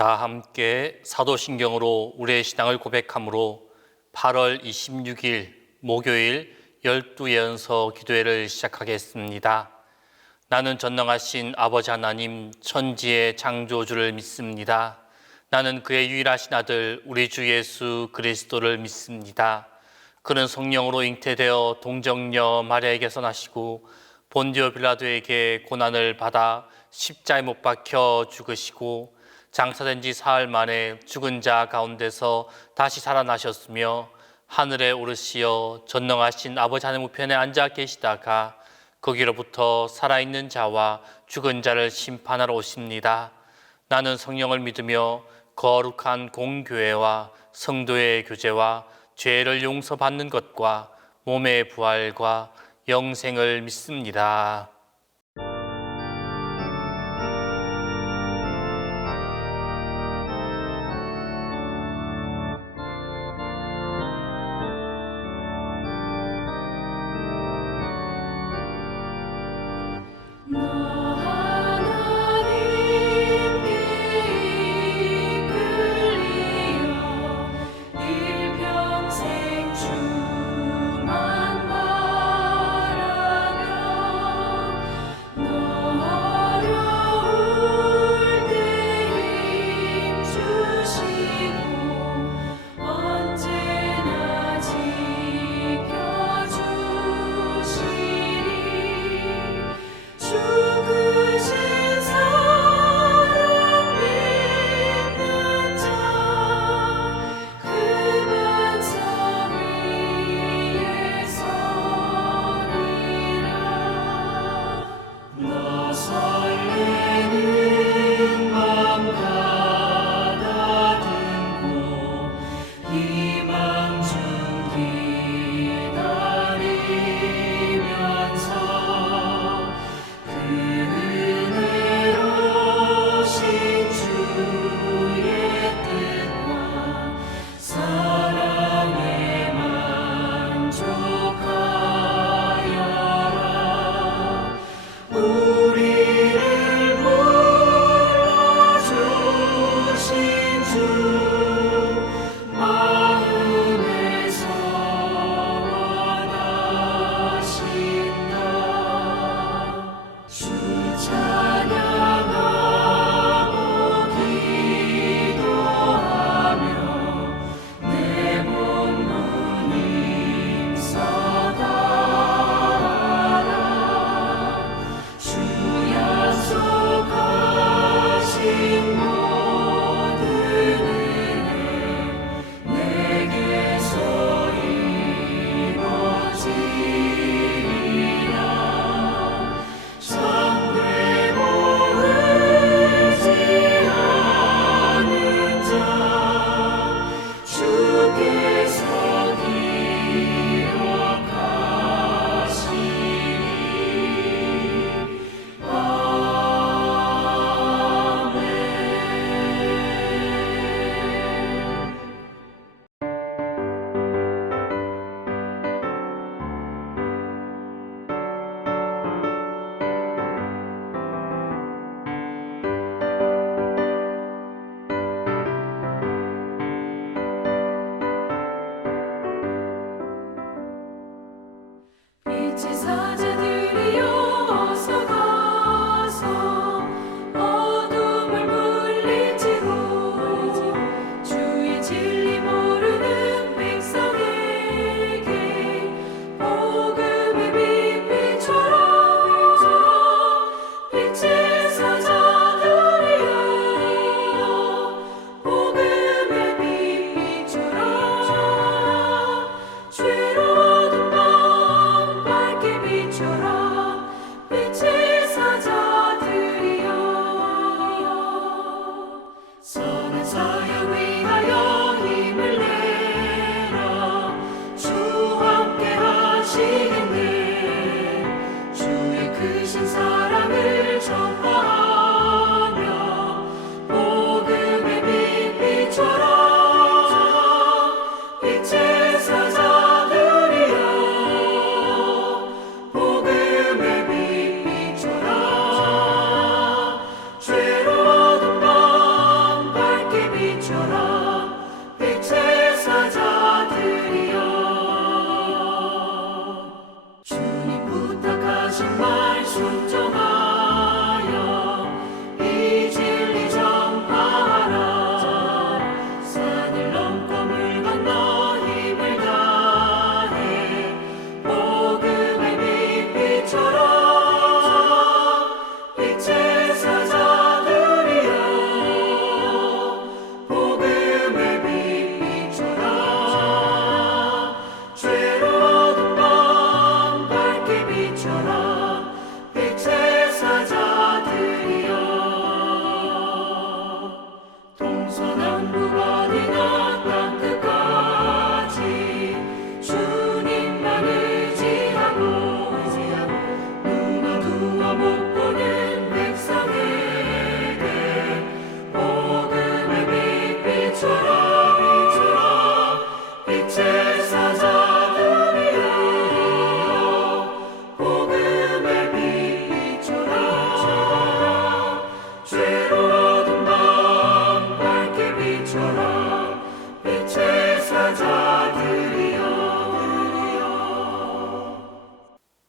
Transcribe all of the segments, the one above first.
다 함께 사도신경으로 우리의 신앙을 고백함으로 8월 26일 목요일 12예언서 기도회를 시작하겠습니다. 나는 전능하신 아버지 하나님 천지의 창조주를 믿습니다. 나는 그의 유일하신 아들 우리 주 예수 그리스도를 믿습니다. 그는 성령으로 잉태되어 동정녀 마리아에게서 나시고 본디오 빌라도에게 고난을 받아 십자가에 못 박혀 죽으시고 장사된 지 사흘 만에 죽은 자 가운데서 다시 살아나셨으며 하늘에 오르시어 전능하신 아버지 하나님 우편에 앉아 계시다가 거기로부터 살아있는 자와 죽은 자를 심판하러 오십니다. 나는 성령을 믿으며 거룩한 공교회와 성도의 교제와 죄를 용서받는 것과 몸의 부활과 영생을 믿습니다.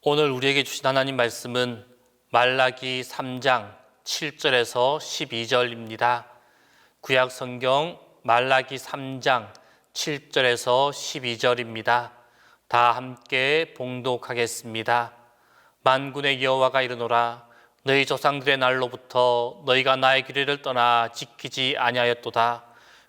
오늘 우리에게 주신 하나님 말씀은 말라기 3장 7절에서 12절입니다. 구약 성경 말라기 3장 7절에서 12절입니다. 다 함께 봉독하겠습니다. 만군의 여호와가 이르노라. 너희 조상들의 날로부터 너희가 나의 규례를 떠나 지키지 아니하였도다.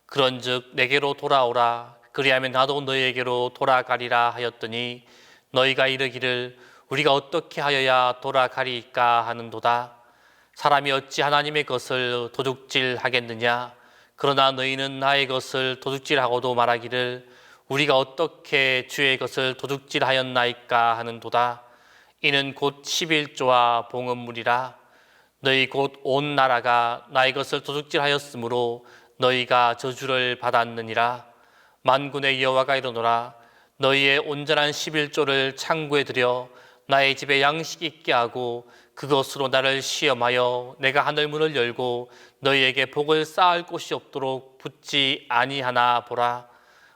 그런즉 내게로 돌아오라. 그리하면 나도 너희에게로 돌아가리라 하였더니 너희가 이르기를 우리가 어떻게 하여야 돌아가리까 하는도다. 사람이 어찌 하나님의 것을 도둑질하겠느냐. 그러나 너희는 나의 것을 도둑질하고도 말하기를 우리가 어떻게 주의 것을 도둑질하였나이까 하는도다. 이는 곧 11조와 봉헌물이라. 너희 곧 온 나라가 나의 것을 도둑질하였으므로 너희가 저주를 받았느니라. 만군의 여호와가 이르노라. 너희의 온전한 11조를 창고에 들여 나의 집에 양식 있게 하고 그것으로 나를 시험하여 내가 하늘 문을 열고 너희에게 복을 쌓을 곳이 없도록 붙지 아니하나 보라.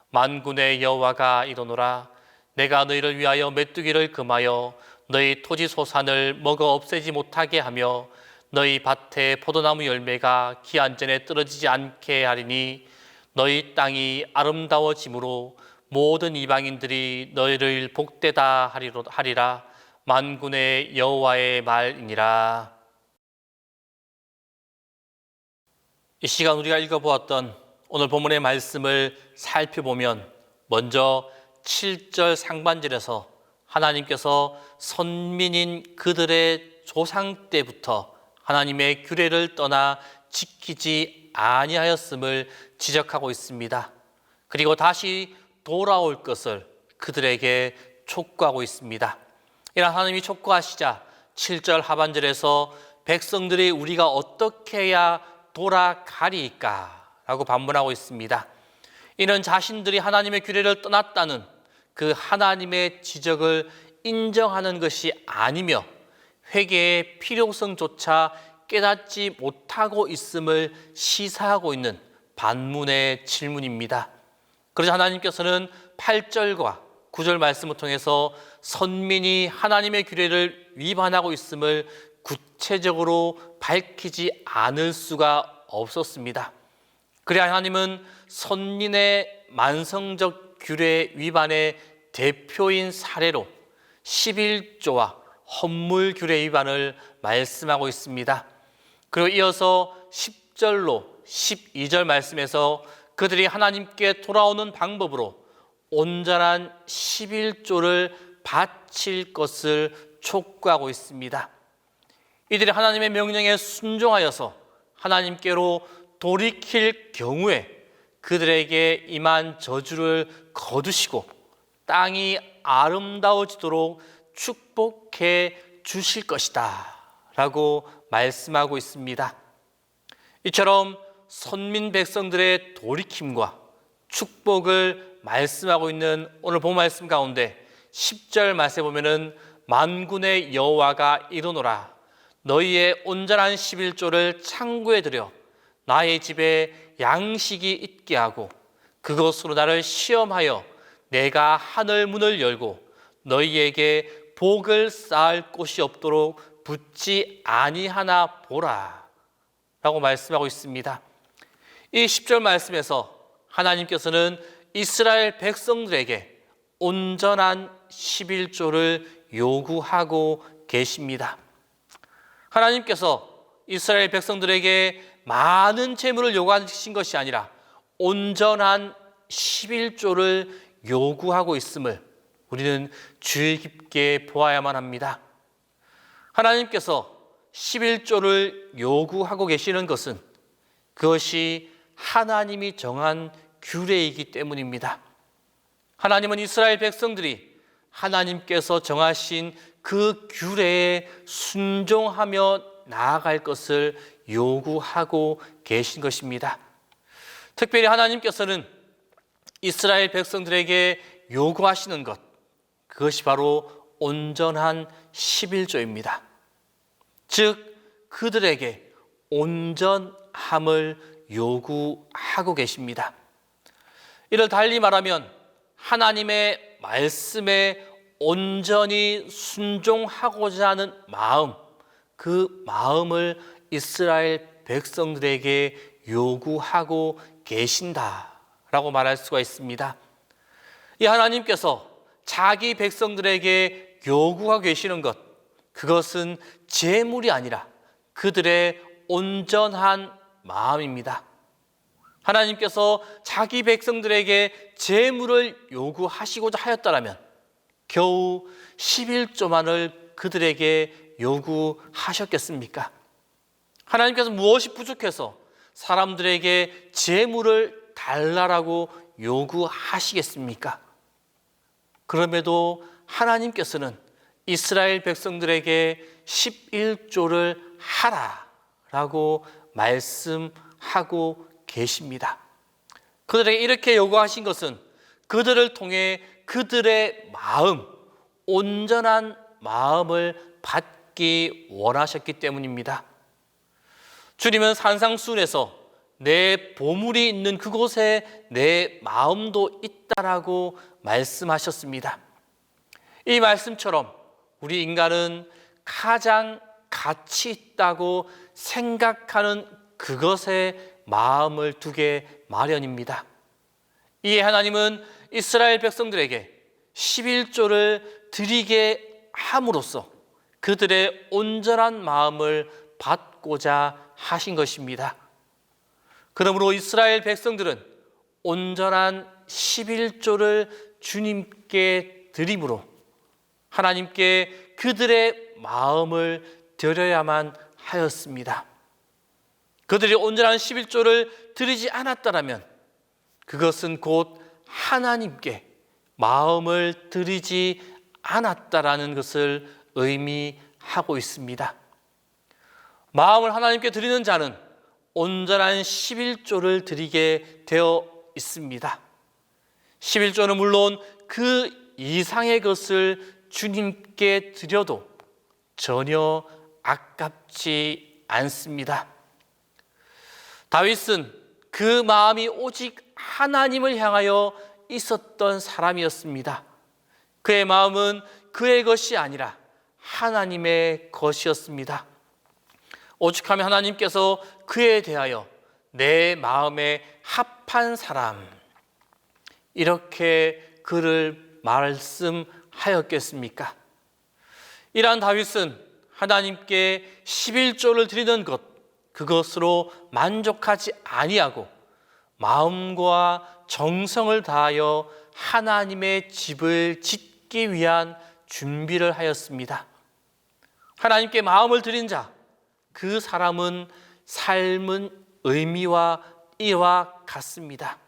만군의 여호와가 이르노라. 내가 너희를 위하여 메뚜기를 금하여 너희 토지 소산을 먹어 없애지 못하게 하며 너희 밭에 포도나무 열매가 기한 전에 떨어지지 않게 하리니 너희 땅이 아름다워짐으로 모든 이방인들이 너희를 복되다 하리라. 만군의 여호와의 말이니라. 이 시간 우리가 읽어보았던 오늘 본문의 말씀을 살펴보면 먼저 7절 상반절에서 하나님께서 선민인 그들의 조상 때부터 하나님의 규례를 떠나 지키지 아니하였음을 지적하고 있습니다. 그리고 다시 돌아올 것을 그들에게 촉구하고 있습니다. 이런 하나님이 촉구하시자 7절 하반절에서 백성들이 우리가 어떻게 해야 돌아가리까 라고 반문하고 있습니다. 이는 자신들이 하나님의 규례를 떠났다는 그 하나님의 지적을 인정하는 것이 아니며 회개의 필요성조차 깨닫지 못하고 있음을 시사하고 있는 반문의 질문입니다. 그래서 하나님께서는 8절과 9절 말씀을 통해서 선민이 하나님의 규례를 위반하고 있음을 구체적으로 밝히지 않을 수가 없었습니다. 그래야 하나님은 선민의 만성적 규례 위반의 대표인 사례로 11조와 헌물 규례 위반을 말씀하고 있습니다. 그리고 이어서 10절로 12절 말씀에서 그들이 하나님께 돌아오는 방법으로 온전한 11조를 바칠 것을 촉구하고 있습니다. 이들이 하나님의 명령에 순종하여서 하나님께로 돌이킬 경우에 그들에게 임한 저주를 거두시고 땅이 아름다워지도록 축복해 주실 것이다 라고 말씀하고 있습니다. 이처럼 선민 백성들의 돌이킴과 축복을 말씀하고 있는 오늘 본 말씀 가운데 10절 말씀에 보면은 만군의 여호와가 이르노라. 너희의 온전한 11조를 창고에 들여 나의 집에 양식이 있게 하고 그것으로 나를 시험하여 내가 하늘 문을 열고 너희에게 복을 쌓을 곳이 없도록 붙지 아니하나 보라 라고 말씀하고 있습니다. 이 10절 말씀에서 하나님께서는 이스라엘 백성들에게 온전한 11조를 요구하고 계십니다. 하나님께서 이스라엘 백성들에게 많은 재물을 요구하신 것이 아니라 온전한 11조를 요구하고 있음을 우리는 주의 깊게 보아야만 합니다. 하나님께서 11조를 요구하고 계시는 것은 그것이 하나님이 정한 규례이기 때문입니다. 하나님은 이스라엘 백성들이 하나님께서 정하신 그 규례에 순종하며 나아갈 것을 요구하고 계신 것입니다. 특별히 하나님께서는 이스라엘 백성들에게 요구하시는 것, 그것이 바로 온전한 11조입니다. 즉 그들에게 온전함을 요구하고 계십니다. 이를 달리 말하면 하나님의 말씀에 온전히 순종하고자 하는 마음, 그 마음을 이스라엘 백성들에게 요구하고 계신다라고 말할 수가 있습니다. 이 하나님께서 자기 백성들에게 요구하고 계시는 것, 그것은 재물이 아니라 그들의 온전한 마음입니다. 하나님께서 자기 백성들에게 재물을 요구하시고자 하였다면 겨우 11조만을 그들에게 요구하셨겠습니까? 하나님께서 무엇이 부족해서 사람들에게 재물을 달라라고 요구하시겠습니까? 그럼에도 하나님께서는 이스라엘 백성들에게 11조를 하라라고 말씀하고 계십니다. 그들에게 이렇게 요구하신 것은 그들을 통해 그들의 마음, 온전한 마음을 받기 원하셨기 때문입니다. 주님은 산상수훈에서 내 보물이 있는 그곳에 내 마음도 있다라고 말씀하셨습니다. 이 말씀처럼 우리 인간은 가장 가치 있다고 생각하는 그것에 마음을 두게 마련입니다. 이에 하나님은 이스라엘 백성들에게 11조를 드리게 함으로써 그들의 온전한 마음을 받고자 하신 것입니다. 그러므로 이스라엘 백성들은 온전한 11조를 주님께 드림으로 하나님께 그들의 마음을 드려야만 하였습니다. 그들이 온전한 11조를 드리지 않았다면 그것은 곧 하나님께 마음을 드리지 않았다라는 것을 의미하고 있습니다. 마음을 하나님께 드리는 자는 온전한 11조를 드리게 되어 있습니다. 11조는 물론 그 이상의 것을 주님께 드려도 전혀 아깝지 않습니다. 다윗은 그 마음이 오직 하나님을 향하여 있었던 사람이었습니다. 그의 마음은 그의 것이 아니라 하나님의 것이었습니다. 오죽하면 하나님께서 그에 대하여 내 마음에 합한 사람, 이렇게 그를 말씀하였겠습니까? 이러한 다윗은 하나님께 11조를 드리는 것, 그것으로 만족하지 아니하고 마음과 정성을 다하여 하나님의 집을 짓기 위한 준비를 하였습니다. 하나님께 마음을 드린 자, 그 사람은 삶은 의미와 이와 같습니다.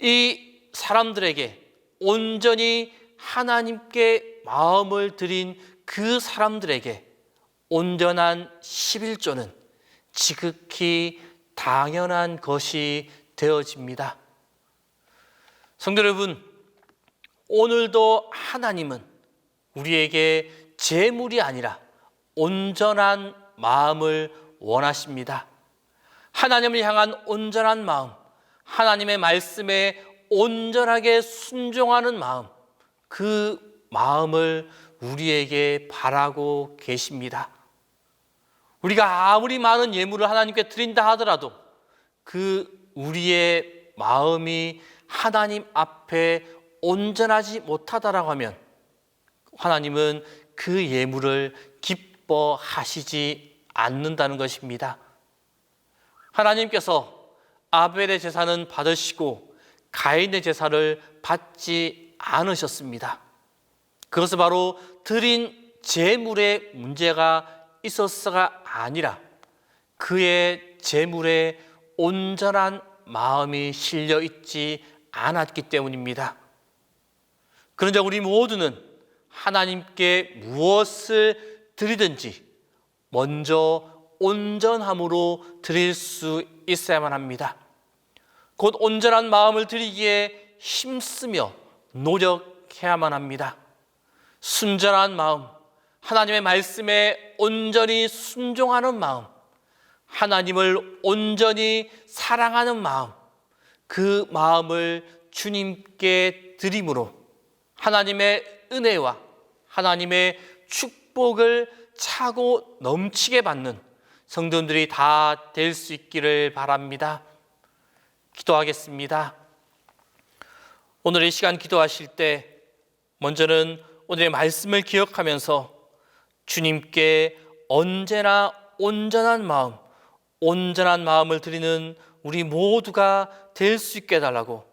이 사람들에게 온전히 하나님께 마음을 드린 그 사람들에게 온전한 11조는 지극히 당연한 것이 되어집니다. 성도 여러분, 오늘도 하나님은 우리에게 재물이 아니라 온전한 마음을 원하십니다. 하나님을 향한 온전한 마음, 하나님의 말씀에 온전하게 순종하는 마음, 그 마음을 우리에게 바라고 계십니다. 우리가 아무리 많은 예물을 하나님께 드린다 하더라도 그 우리의 마음이 하나님 앞에 온전하지 못하다라고 하면 하나님은 그 예물을 기뻐하시지 않는다는 것입니다. 하나님께서 아벨의 제사는 받으시고 가인의 제사를 받지 않으셨습니다. 그것은 바로 드린 제물의 문제가 있었어가 아니라 그의 제물에 온전한 마음이 실려 있지 않았기 때문입니다. 그런데 우리 모두는 하나님께 무엇을 드리든지 먼저 온전함으로 드릴 수 있어야만 합니다. 곧 온전한 마음을 드리기에 힘쓰며 노력해야만 합니다. 순전한 마음, 하나님의 말씀에 온전히 순종하는 마음, 하나님을 온전히 사랑하는 마음, 그 마음을 주님께 드림으로 하나님의 은혜와 하나님의 축복을 차고 넘치게 받는 성도들이 다 될 수 있기를 바랍니다. 기도하겠습니다. 오늘 이 시간 기도하실 때 먼저는 오늘의 말씀을 기억하면서 주님께 언제나 온전한 마음을 드리는 우리 모두가 될 수 있게 해달라고,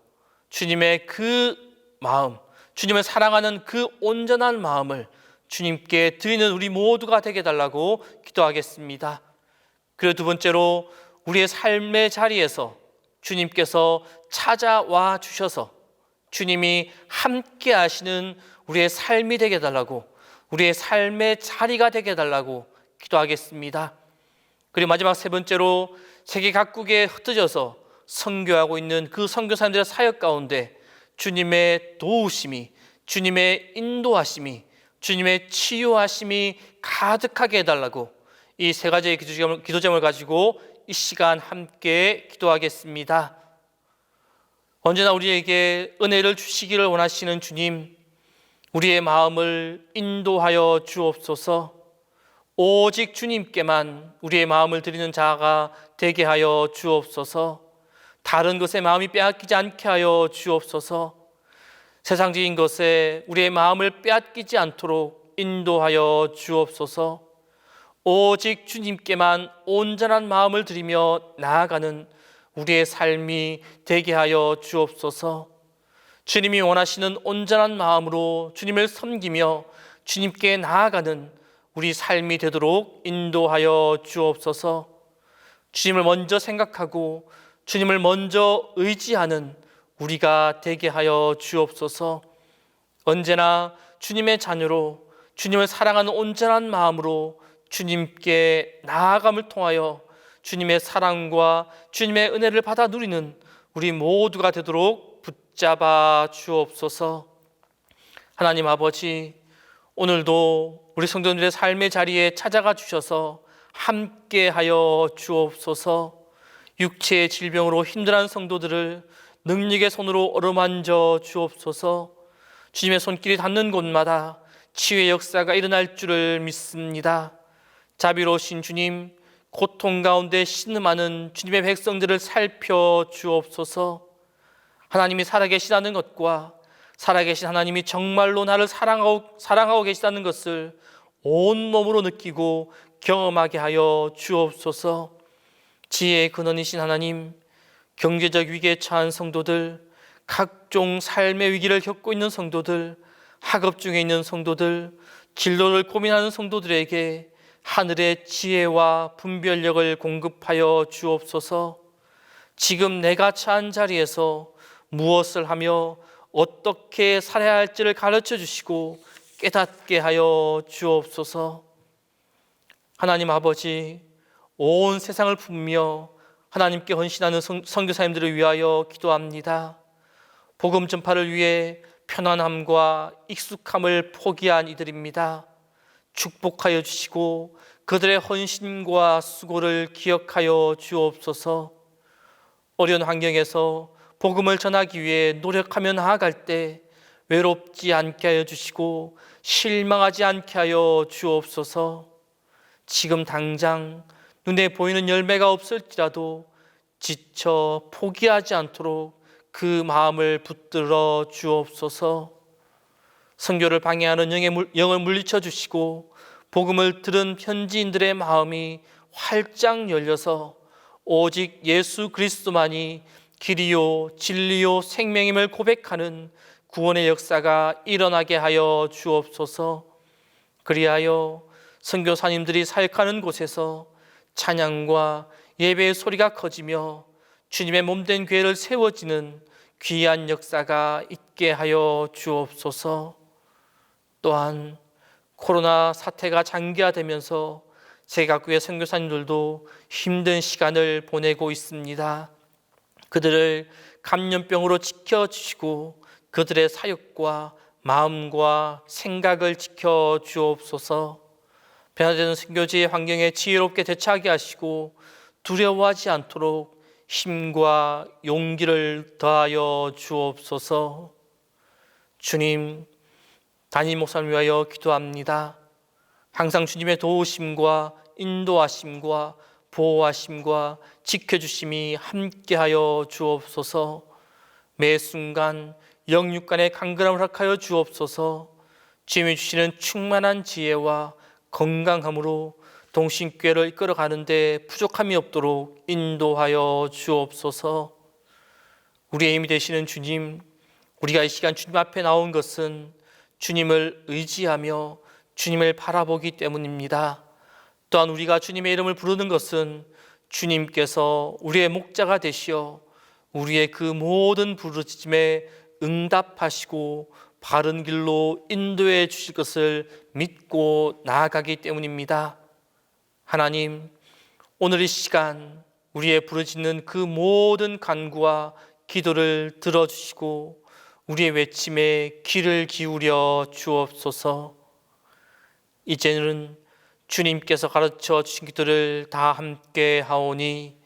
주님의 그 마음, 주님을 사랑하는 그 온전한 마음을 주님께 드리는 우리 모두가 되게 해달라고 기도하겠습니다. 그리고 두 번째로 우리의 삶의 자리에서 주님께서 찾아와 주셔서 주님이 함께 하시는 우리의 삶이 되게 해달라고, 우리의 삶의 자리가 되게 해달라고 기도하겠습니다. 그리고 마지막 세 번째로 세계 각국에 흩어져서 선교하고 있는 그 선교사님들의 사역 가운데 주님의 도우심이, 주님의 인도하심이, 주님의 치유하심이 가득하게 해달라고, 이 세 가지의 기도점을 가지고 이 시간 함께 기도하겠습니다. 언제나 우리에게 은혜를 주시기를 원하시는 주님, 우리의 마음을 인도하여 주옵소서. 오직 주님께만 우리의 마음을 드리는 자가 되게 하여 주옵소서. 다른 것에 마음이 빼앗기지 않게 하여 주옵소서. 세상적인 것에 우리의 마음을 빼앗기지 않도록 인도하여 주옵소서. 오직 주님께만 온전한 마음을 드리며 나아가는 우리의 삶이 되게 하여 주옵소서. 주님이 원하시는 온전한 마음으로 주님을 섬기며 주님께 나아가는 우리 삶이 되도록 인도하여 주옵소서. 주님을 먼저 생각하고 주님을 먼저 의지하는 우리가 되게 하여 주옵소서. 언제나 주님의 자녀로 주님을 사랑하는 온전한 마음으로 주님께 나아감을 통하여 주님의 사랑과 주님의 은혜를 받아 누리는 우리 모두가 되도록 붙잡아 주옵소서. 하나님 아버지, 오늘도 우리 성도들의 삶의 자리에 찾아가 주셔서 함께 하여 주옵소서. 육체의 질병으로 힘들어하는 성도들을 능력의 손으로 어루만져 주옵소서. 주님의 손길이 닿는 곳마다 치유의 역사가 일어날 줄을 믿습니다. 자비로우신 주님, 고통 가운데 신음하는 주님의 백성들을 살펴 주옵소서. 하나님이 살아계시다는 것과 살아계신 하나님이 정말로 나를 사랑하고 계시다는 것을 온몸으로 느끼고 경험하게 하여 주옵소서. 지혜의 근원이신 하나님, 경제적 위기에 처한 성도들, 각종 삶의 위기를 겪고 있는 성도들, 학업 중에 있는 성도들, 진로를 고민하는 성도들에게 하늘의 지혜와 분별력을 공급하여 주옵소서. 지금 내가 처한 자리에서 무엇을 하며 어떻게 살아야 할지를 가르쳐 주시고 깨닫게 하여 주옵소서. 하나님 아버지, 온 세상을 품며 하나님께 헌신하는 선교사님들을 위하여 기도합니다. 복음 전파를 위해 편안함과 익숙함을 포기한 이들입니다. 축복하여 주시고 그들의 헌신과 수고를 기억하여 주옵소서. 어려운 환경에서 복음을 전하기 위해 노력하며 나아갈 때 외롭지 않게 하여 주시고 실망하지 않게 하여 주옵소서. 지금 당장 눈에 보이는 열매가 없을지라도 지쳐 포기하지 않도록 그 마음을 붙들어 주옵소서. 선교를 방해하는 영을 물리쳐 주시고 복음을 들은 현지인들의 마음이 활짝 열려서 오직 예수 그리스도만이 길이요 진리요 생명임을 고백하는 구원의 역사가 일어나게 하여 주옵소서. 그리하여 선교사님들이 사역하는 곳에서 찬양과 예배의 소리가 커지며 주님의 몸된 교회를 세워지는 귀한 역사가 있게 하여 주옵소서. 또한 코로나 사태가 장기화되면서 세계각국의 선교사님들도 힘든 시간을 보내고 있습니다. 그들을 감염병으로 지켜주시고 그들의 사역과 마음과 생각을 지켜주옵소서. 변화되는 선교지의 환경에 지혜롭게 대처하게 하시고 두려워하지 않도록 힘과 용기를 더하여 주옵소서. 주님, 담임 목사님 위하여 기도합니다. 항상 주님의 도우심과 인도하심과 보호하심과 지켜주심이 함께하여 주옵소서. 매 순간 영육간의 강건함을 허락하여 주옵소서. 주님이 주시는 충만한 지혜와 건강함으로 동신교회를 이끌어가는 데 부족함이 없도록 인도하여 주옵소서. 우리의 힘이 되시는 주님, 우리가 이 시간 주님 앞에 나온 것은 주님을 의지하며 주님을 바라보기 때문입니다. 또한 우리가 주님의 이름을 부르는 것은 주님께서 우리의 목자가 되시어 우리의 그 모든 부르짖음에 응답하시고 바른 길로 인도해 주실 것을 믿고 나아가기 때문입니다. 하나님, 오늘 이 시간 우리의 부르짖는 그 모든 간구와 기도를 들어주시고 우리의 외침에 귀를 기울여 주옵소서. 이제는 주님께서 가르쳐 주신 기도를 다 함께 하오니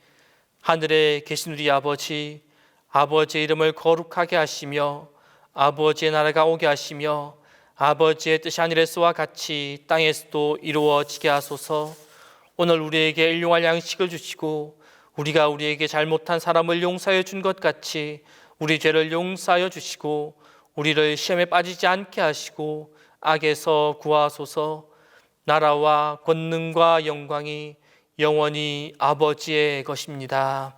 하늘에 계신 우리 아버지, 아버지의 이름을 거룩하게 하시며 아버지의 나라가 오게 하시며 아버지의 뜻이 하늘에서와 같이 땅에서도 이루어지게 하소서. 오늘 우리에게 일용할 양식을 주시고 우리가 우리에게 잘못한 사람을 용서해 준 것 같이 우리 죄를 용서하여 주시고 우리를 시험에 빠지지 않게 하시고 악에서 구하소서. 나라와 권능과 영광이 영원히 아버지의 것입니다.